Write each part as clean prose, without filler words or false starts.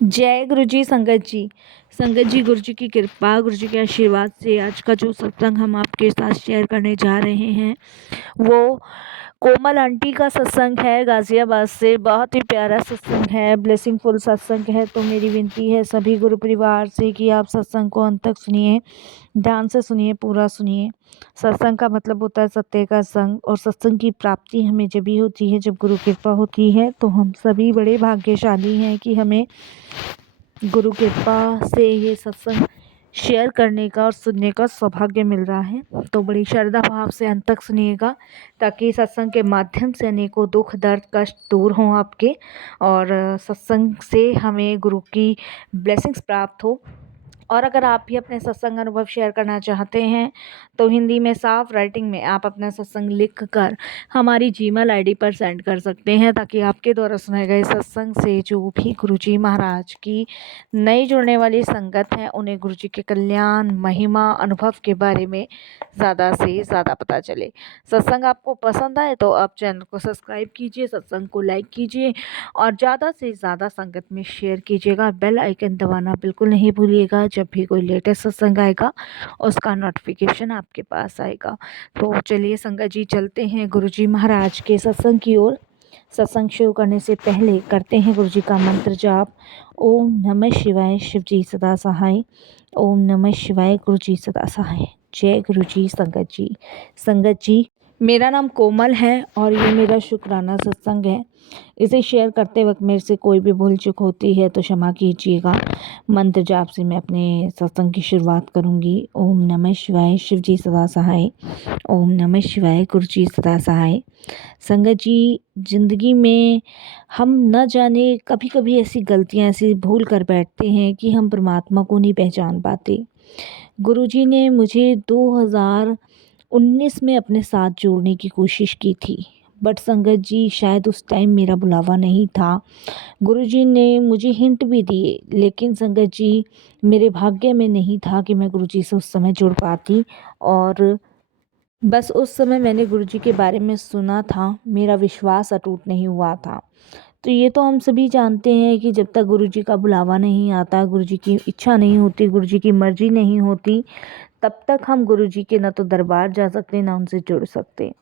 जय गुरु जी। संगत जी, गुरु जी की कृपा, गुरु जी के आशीर्वाद से आज का जो सत्संग हम आपके साथ शेयर करने जा रहे हैं वो कोमल आंटी का सत्संग है, गाजियाबाद से। बहुत ही प्यारा सत्संग है, ब्लेसिंगफुल सत्संग है। तो मेरी विनती है सभी गुरु परिवार से कि आप सत्संग को अंत तक सुनिए, ध्यान से सुनिए, पूरा सुनिए। सत्संग का मतलब होता है सत्य का संग, और सत्संग की प्राप्ति हमें जब भी होती है जब गुरु कृपा होती है। तो हम सभी बड़े भाग्यशाली हैं कि हमें गुरु कृपा से ये सत्संग शेयर करने का और सुनने का सौभाग्य मिल रहा है। तो बड़ी श्रद्धा भाव से अंत तक सुनिएगा, ताकि सत्संग के माध्यम से अनेकों दुख दर्द कष्ट दूर हों आपके, और सत्संग से हमें गुरु की ब्लेसिंग्स प्राप्त हो। और अगर आप भी अपने सत्संग अनुभव शेयर करना चाहते हैं तो हिंदी में साफ राइटिंग में आप अपना सत्संग लिख कर हमारी जीमेल आईडी पर सेंड कर सकते हैं, ताकि आपके द्वारा सुनाए गए सत्संग से जो भी गुरुजी महाराज की नई जुड़ने वाली संगत है उन्हें गुरुजी के कल्याण, महिमा, अनुभव के बारे में ज़्यादा से ज़्यादा पता चले। सत्संग आपको पसंद आए तो आप चैनल को सब्सक्राइब कीजिए, सत्संग को लाइक कीजिए और ज़्यादा से ज़्यादा संगत में शेयर कीजिएगा। बेल आइकन दबाना बिल्कुल नहीं भूलिएगा, जब भी कोई लेटेस्ट सत्संग आएगा उसका नोटिफिकेशन आपके पास आएगा। तो चलिए संगत जी, चलते हैं गुरु जी महाराज के सत्संग की ओर। सत्संग शुरू करने से पहले करते हैं गुरु जी का मंत्र जाप। ओम नमः शिवाय, शिव जी सदा सहाय। ओम नमः शिवाय, गुरु जी सदा सहाय। जय गुरु जी। संगत जी, मेरा नाम कोमल है और ये मेरा शुक्राना सत्संग है। इसे शेयर करते वक्त मेरे से कोई भी भूल चूक होती है तो क्षमा कीजिएगा। मंत्र जाप से मैं अपने सत्संग की शुरुआत करूंगी। ओम नमः शिवाय, शिव जी सदा सहाय। ओम नमः शिवाय, गुरु जी सदा सहाय। संगत जी, जिंदगी में हम न जाने कभी कभी ऐसी गलतियां, ऐसी भूल कर बैठते हैं कि हम परमात्मा को नहीं पहचान पाते। गुरु जी ने मुझे 2019 में अपने साथ जोड़ने की कोशिश की थी, बट संगत जी शायद उस टाइम मेरा बुलावा नहीं था। गुरुजी ने मुझे हिंट भी दिए, लेकिन संगत जी मेरे भाग्य में नहीं था कि मैं गुरुजी से उस समय जुड़ पाती। और बस उस समय मैंने गुरुजी के बारे में सुना था, मेरा विश्वास अटूट नहीं हुआ था। तो ये तो हम सभी जानते हैं कि जब तक गुरुजी का बुलावा नहीं आता, गुरुजी की इच्छा नहीं होती, गुरुजी की मर्जी नहीं होती, तब तक हम गुरुजी के ना तो दरबार जा सकते ना उनसे जुड़ सकते।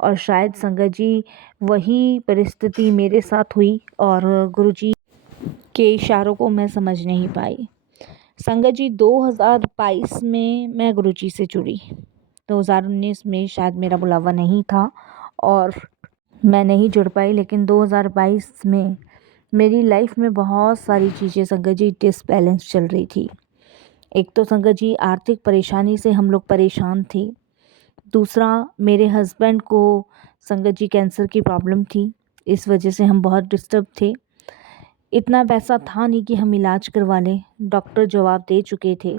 और शायद संगत जी वही परिस्थिति मेरे साथ हुई और गुरुजी के इशारों को मैं समझ नहीं पाई। संगत जी, 2022 में मैं गुरुजी से जुड़ी। 2019 में शायद मेरा बुलावा नहीं था और मैं नहीं जुड़ पाई, लेकिन 2022 में मेरी लाइफ में बहुत सारी चीज़ें संगत जी डिसबैलेंस चल रही थी। एक तो संगत जी आर्थिक परेशानी से हम लोग परेशान थे। दूसरा, मेरे हस्बैंड को संगत जी कैंसर की प्रॉब्लम थी, इस वजह से हम बहुत डिस्टर्ब थे। इतना पैसा था नहीं कि हम इलाज करवा लें, डॉक्टर जवाब दे चुके थे।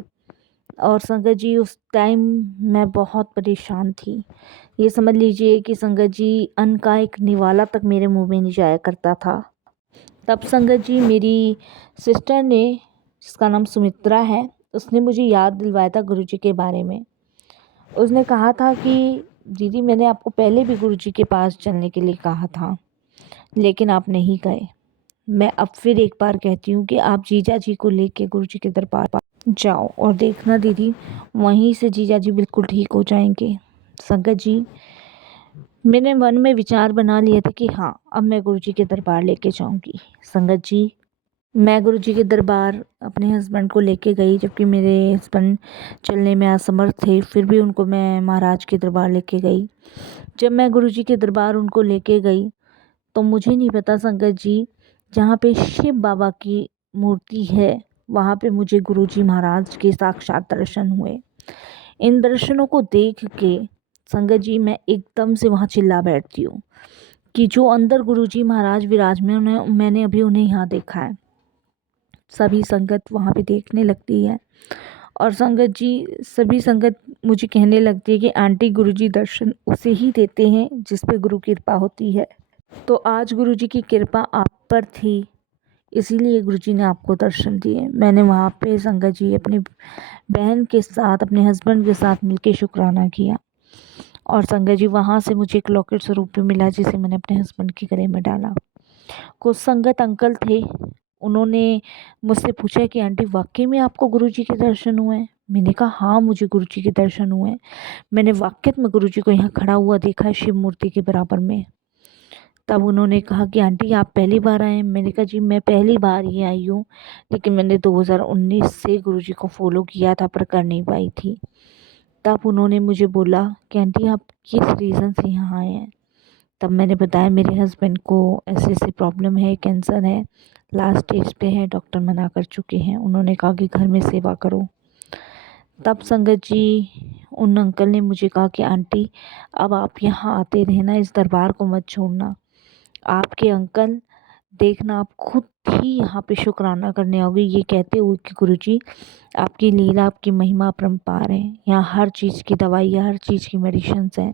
और संगत जी उस टाइम मैं बहुत परेशान थी। ये समझ लीजिए कि संगत जी अन्न का एक निवाला तक मेरे मुंह में नहीं जाया करता था। तब संगत जी मेरी सिस्टर ने, जिसका नाम सुमित्रा है, उसने मुझे याद दिलवाया था गुरुजी के बारे में। उसने कहा था कि दीदी, मैंने आपको पहले भी गुरुजी के पास चलने के लिए कहा था, लेकिन आप नहीं गए। मैं अब फिर एक बार कहती हूँ कि आप जीजा जी को लेके गुरुजी के दरबार जाओ और देखना दीदी, वहीं से जीजा जी बिल्कुल ठीक हो जाएंगे। संगत जी, मैंने मन में विचार बना लिया था कि हाँ, अब मैं गुरुजी के दरबार लेके जाऊंगी। संगत जी, मैं गुरुजी के दरबार अपने हस्बैंड को लेके गई, जबकि मेरे हस्बैंड चलने में असमर्थ थे, फिर भी उनको मैं महाराज के दरबार लेके गई। जब मैं गुरुजी के दरबार उनको लेके गई तो मुझे नहीं पता संगत जी, जहाँ पे शिव बाबा की मूर्ति है वहाँ पे मुझे गुरुजी महाराज के साक्षात दर्शन हुए। इन दर्शनों को देख के संगत जी मैं एकदम से वहाँ चिल्ला बैठती हूँ कि जो अंदर गुरुजी महाराज विराजमान हैं, मैंने अभी उन्हें यहाँ देखा है। सभी संगत वहाँ पे देखने लगती है और संगत जी, सभी संगत मुझे कहने लगती है कि आंटी, गुरुजी दर्शन उसे ही देते हैं जिस पे गुरु की कृपा होती है। तो आज गुरुजी की कृपा आप पर थी, इसीलिए गुरुजी ने आपको दर्शन दिए। मैंने वहाँ पे संगत जी अपनी बहन के साथ, अपने हस्बैंड के साथ मिलके शुक्राना किया। और संगत जी वहाँ से मुझे एक लॉकेट स्वरूप में मिला, जिसे मैंने अपने हस्बैंड के गले में डाला। कुछ संगत अंकल थे उन्होंने मुझसे पूछा कि आंटी वाक़ई में आपको गुरुजी के दर्शन हुए हैं? मैंने कहा हाँ, मुझे गुरुजी के दर्शन हुए हैं। मैंने वाक़ई में गुरुजी को यहाँ खड़ा हुआ देखा है शिव मूर्ति के बराबर में। तब उन्होंने कहा कि आंटी आप पहली बार आए हैं? मैंने कहा जी मैं पहली बार ही आई हूँ, लेकिन मैंने 2019 से गुरुजी को फ़ॉलो किया था पर कर नहीं पाई थी। तब उन्होंने मुझे बोला कि आंटी आप किस रीज़न से यहाँ आए हैं? तब मैंने बताया मेरे हस्बैंड को ऐसी-ऐसी प्रॉब्लम है, कैंसर है, लास्ट स्टेज पे है, डॉक्टर मना कर चुके हैं। उन्होंने कहा कि घर में सेवा करो। तब संगत जी उन अंकल ने मुझे कहा कि आंटी अब आप यहाँ आते रहना, इस दरबार को मत छोड़ना। आपके अंकल देखना आप खुद ही यहाँ पे शुक्राना करने आओगे, ये कहते हुए कि गुरुजी आपकी लीला, आपकी महिमा अपरंपार है। यहाँ हर चीज़ की दवाई है, हर चीज़ की मेडिसिन्स हैं।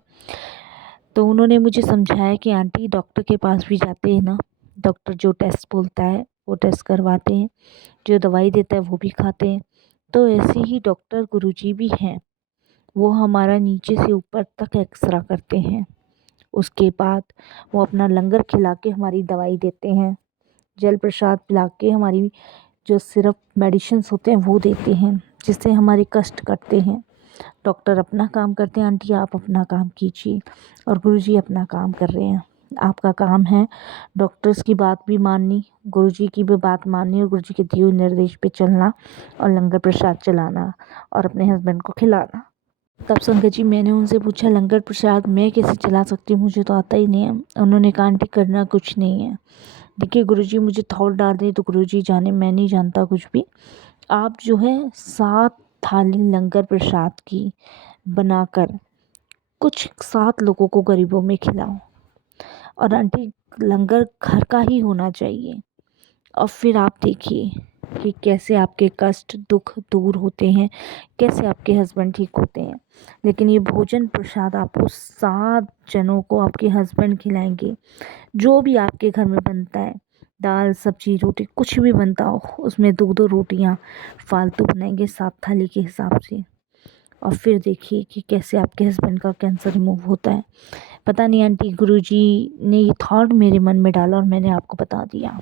तो उन्होंने मुझे समझाया कि आंटी डॉक्टर के पास भी जाते हैं ना, डॉक्टर जो टेस्ट बोलता है वो टेस्ट करवाते हैं, जो दवाई देता है वो भी खाते हैं। तो ऐसे ही डॉक्टर गुरुजी भी हैं, वो हमारा नीचे से ऊपर तक एक्सरा करते हैं। उसके बाद वो अपना लंगर खिला के हमारी दवाई देते हैं, जल प्रसाद पिला के हमारी जो सिरप मेडिसिन्स होते हैं वो देते हैं, जिससे हमारे कष्ट कटते हैं। डॉक्टर अपना काम करते हैं, आंटी आप अपना काम कीजिए और गुरुजी अपना काम कर रहे हैं। आपका काम है डॉक्टर्स की बात भी माननी, गुरुजी की भी बात माननी और गुरुजी के दिए हुए निर्देश पे चलना और लंगर प्रसाद चलाना और अपने हस्बैंड को खिलाना। तब संगत जी मैंने उनसे पूछा लंगर प्रसाद मैं कैसे चला सकती हूँ, मुझे तो आता ही नहीं है। उन्होंने कहा आंटी करना कुछ नहीं है। देखिए गुरुजी मुझे थॉट डाल दें तो गुरुजी जाने, मैं नहीं जानता कुछ भी। आप जो है 7 थाली लंगर प्रसाद की बनाकर कुछ 7 लोगों को गरीबों में खिलाओ। और आंटी लंगर घर का ही होना चाहिए। और फिर आप देखिए कि कैसे आपके कष्ट दुख दूर होते हैं, कैसे आपके हस्बैंड ठीक होते हैं। लेकिन ये भोजन प्रसाद आपको 7 जनों को आपके हस्बैंड खिलाएंगे। जो भी आपके घर में बनता है, दाल सब्जी रोटी कुछ भी बनता हो, उसमें 2-2 रोटियां फालतू बनाएंगे 7 थाली के हिसाब से। और फिर देखिए कि कैसे आपके हस्बैंड का कैंसर रिमूव होता है। पता नहीं आंटी गुरुजी ने ये थॉट मेरे मन में डाला और मैंने आपको बता दिया।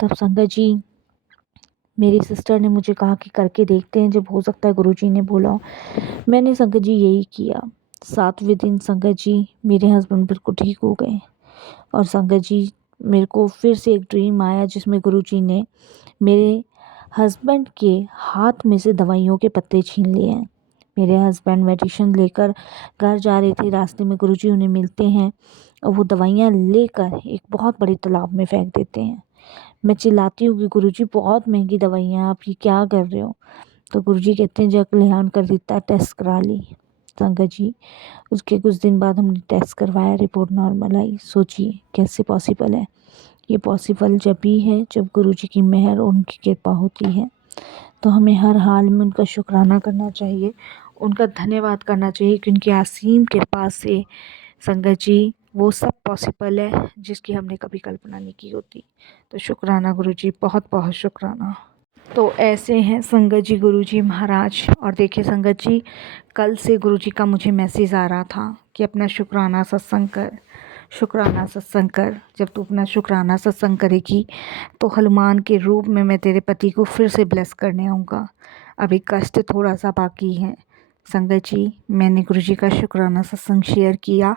तब संगत जी मेरी सिस्टर ने मुझे कहा कि करके देखते हैं, जब हो सकता है गुरुजी ने बोला हो। मैंने संगत जी यही किया। 7वें दिन संगत जी मेरे हस्बैंड बिल्कुल ठीक हो गए। और संगत जी मेरे को फिर से एक ड्रीम आया जिसमें गुरुजी ने मेरे हस्बैंड के हाथ में से दवाइयों के पत्ते छीन लिए हैं। मेरे हस्बैंड मेडिसिन लेकर घर जा रहे थे, रास्ते में गुरुजी उन्हें मिलते हैं और वो दवाइयाँ लेकर एक बहुत बड़े तालाब में फेंक देते हैं। मैं चिल्लाती हूँ कि गुरुजी बहुत महंगी दवाइयाँ, आप ये क्या कर रहे हो? तो गुरुजी कहते हैं जग लिहान कर देता, टेस्ट करा ली। संगत जी उसके कुछ दिन बाद हमने टेस्ट करवाया, रिपोर्ट नॉर्मल आई। सोचिए कैसे पॉसिबल है? ये पॉसिबल जब भी है जब गुरुजी की मेहर और उनकी कृपा होती है। तो हमें हर हाल में उनका शुक्राना करना चाहिए, उनका धन्यवाद करना चाहिए कि उनकी असीम कृपा से संगत जी वो सब पॉसिबल है जिसकी हमने कभी कल्पना नहीं की होती। तो शुक्राना गुरुजी, बहुत बहुत शुक्राना। तो ऐसे हैं संगत जी गुरुजी महाराज। और देखिए संगत जी कल से गुरुजी का मुझे मैसेज आ रहा था कि अपना शुक्राना सत्संग कर, शुक्राना सत्संग कर। जब तू अपना शुक्राना सत्संग करेगी तो हनुमान के रूप में मैं तेरे पति को फिर से ब्लेस करने आऊँगा। अभी कष्ट थोड़ा सा बाकी है। संगत जी मैंने गुरुजी का शुक्राना सत्संग शेयर किया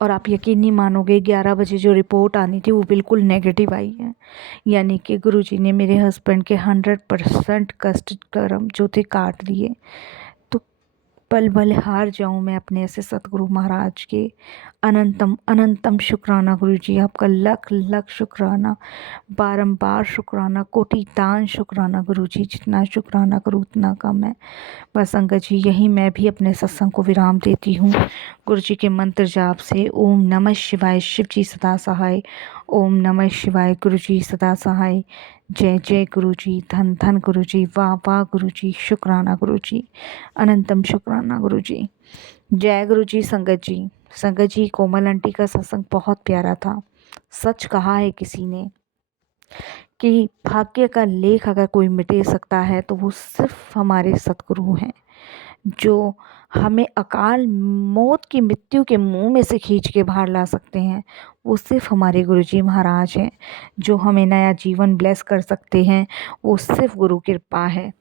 और आप यकीन नहीं मानोगे 11 बजे जो रिपोर्ट आनी थी वो बिल्कुल नेगेटिव आई है। यानी कि गुरुजी ने मेरे हस्बैंड के 100% कष्ट कर्म जो थे काट दिए। तो पल भले हार जाऊं मैं अपने ऐसे सतगुरु महाराज के। अनंतम अनंतम शुक्राना गुरुजी, आपका लख लख शुक्राना, बारंबार शुक्राना, कोटि दान शुक्राना गुरुजी। जितना शुक्राना करूँ उतना कम है। बस संगत जी यहीं मैं भी अपने सत्संग को विराम देती हूँ गुरुजी के मंत्र जाप से। ओम नमः शिवाय, शिव जी सदा सहाय। ओम नमः शिवाय, गुरुजी सदा सहाय। जय जय गुरुजी, धन धन गुरुजी, वाह वाह गुरुजी, शुक्राना गुरुजी, अनंतम शुक्राना गुरुजी। जय गुरुजी। संगत जी, संगत जी कोमल आंटी का सत्संग बहुत प्यारा था। सच कहा है किसी ने कि भाग्य का लेख अगर कोई मिटे सकता है तो वो सिर्फ हमारे सतगुरु हैं, जो हमें अकाल मौत की मृत्यु के मुंह में से खींच के बाहर ला सकते हैं, वो सिर्फ हमारे गुरुजी महाराज हैं। जो हमें नया जीवन ब्लेस कर सकते हैं, वो सिर्फ गुरु कृपा है।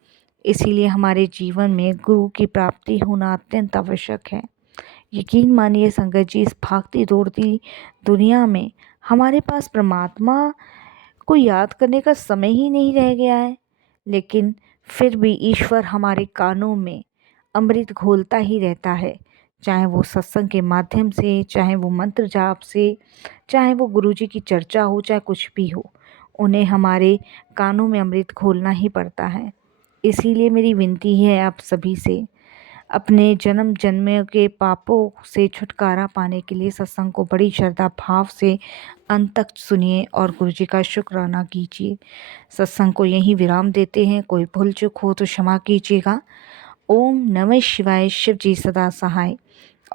इसीलिए हमारे जीवन में गुरु की प्राप्ति होना अत्यंत आवश्यक है। यकीन मानिए संगत जी, इस भागती दौड़ती दुनिया में हमारे पास परमात्मा को याद करने का समय ही नहीं रह गया है। लेकिन फिर भी ईश्वर हमारे कानों में अमृत घोलता ही रहता है, चाहे वो सत्संग के माध्यम से, चाहे वो मंत्र जाप से, चाहे वो गुरुजी की चर्चा हो, चाहे कुछ भी हो, उन्हें हमारे कानों में अमृत घोलना ही पड़ता है। इसीलिए मेरी विनती है आप सभी से, अपने जन्म जन्म के पापों से छुटकारा पाने के लिए सत्संग को बड़ी श्रद्धा भाव से अंत तक सुनिए और गुरुजी का शुक्राना कीजिए। सत्संग को यहीं विराम देते हैं। कोई भूल चूक हो तो क्षमा कीजिएगा। ओम नमः शिवाय, शिव जी सदा सहाय।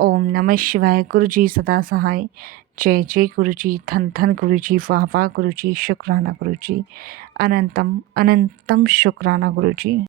ओम नमः शिवाय, गुरु जी सदा सहाय। जय जय गुरु जी, धन धन गुरु जी, वाह वाह गुरु जी, शुक्राना गुरु जी, अनंतम अनंतम शुक्राना गुरु जी।